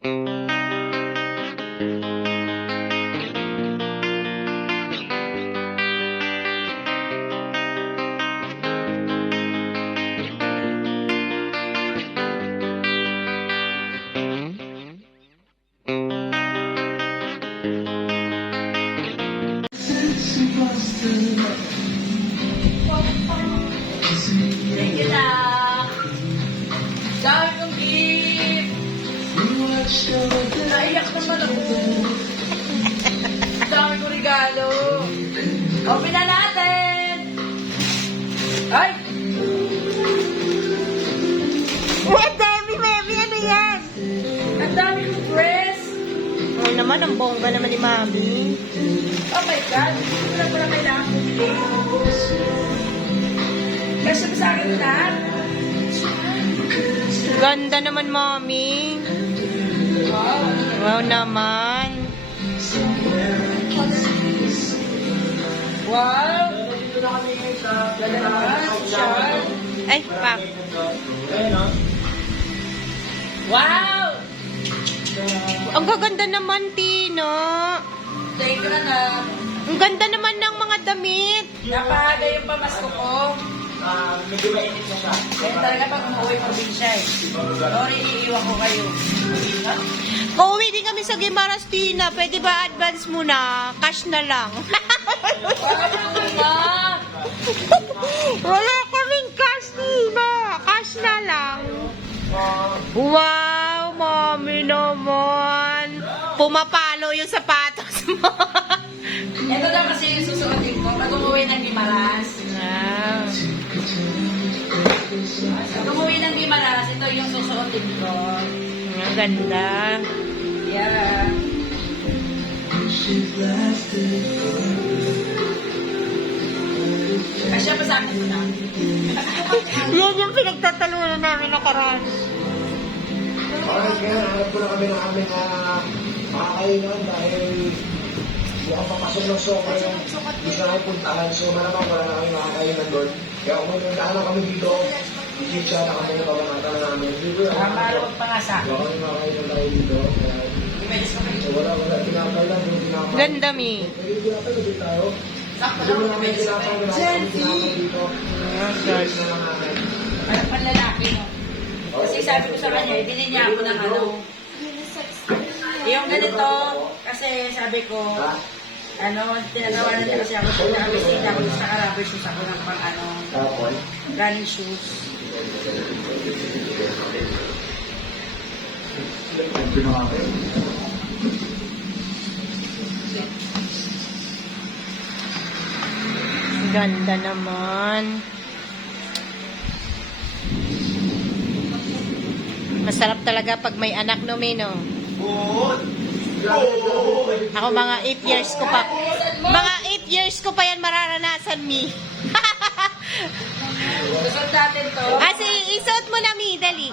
Thank you na. Dami kong gift. Naiyak naman ako. Dami kong regalo. Open na natin. Ay! What, dami, Mami? Ano yan? Ang dami kong dress. Oh, naman, ang bongga naman ni Mami. Oh my God. Hindi ko lang pala kailangan bumili. Kasi ba sa akin lahat? Ganda naman, Mami. Wow. Wow naman. Wow. Dito na kami sa dalaman. Social. Ay, pak. Wow! Ang gaganda naman, Tino. Thank you na. Ang ganda naman ng mga damit. Napahaga yung pamasko ko. Medyo mainit na siya. Kaya talaga pag umuwi probinsya eh. Sorry, iiwan ko kayo. Pauwi din kami sa Guimaras, Tina. Pwede ba advance muna? Cash na lang. Wala kaming cash, Tina. Cash na lang. Wow, Mami naman. Pumapalo yung sapatos mo. Ito daw kasi yung susuotin ko pag umuwi ng Guimaras. Wow. Pag umuwi ng Guimaras, ito yung susuotin ko. Ang ganda. Yeah. Kasya pa sa akin ito na. Yan yung pinagtatalunan namin nakaraan. Alright, kaya nahanap ko na kami ng aming makakainan dahil mukhang papasok ng soka yung gusto na puntahan. So malamang wala na kami makakainan doon. Kaya kung may nagdaanan kami dito, i-check na kami yung pamanatan na namin. Dito yung Malawag pa nga sa akin. wala kami makakainan tayo dito. Kaya, Imelis ko kayo. so wala, tinapay lang yung tinapay. Ganda, Mi. Pwede tinapay na din tayo. Sakto Gusto mo lang, namin imelis ko tinapay, kayo. wala kami tinapay dito. Guys na lang namin. Parang panlalaki, no? Kasi sabi ko sa kanya, ibili niya ako ng ano. Yung ganito, kasi sabi ko, ano, tinatawanan niya kasi ako kung nakabisita ako sa rubber shoes ako ng pang ano, Tapon. running shoes. Ganda naman. Masarap talaga pag may anak no, Mi, no? Ako mga 8 years ko pa. Mga 8 years ko pa yan mararanasan, Mi. Susot natin to. Isuot mo na, Mi. Dali.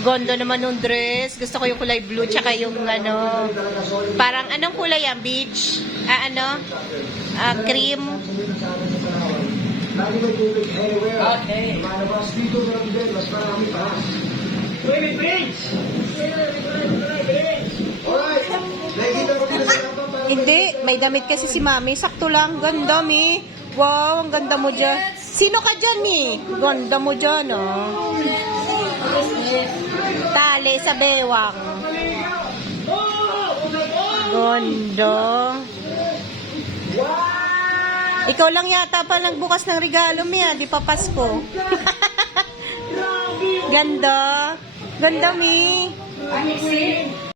Ganda naman ng dress. Gusto ko yung kulay blue tsaka yung ano. Parang anong kulay yan? Beach? Cream? Lagi may tubig anywhere. Okay. Malabas dito meron din, mas marami pa. Uy, may bridge! Alright, nakikita ko din sa kapang para Hindi. May damit kasi si Mami. Sakto lang. Ganda, Mi. Wow, ang ganda mo dyan. Sino ka dyan, Mi? Ganda mo dyan, oh. Tali sa bewang. Ganda. Ikaw lang yata pa nagbukas ng regalo, Mi, ah. Di pa Pasko. Ganda. Ganda, Mi. Amazing.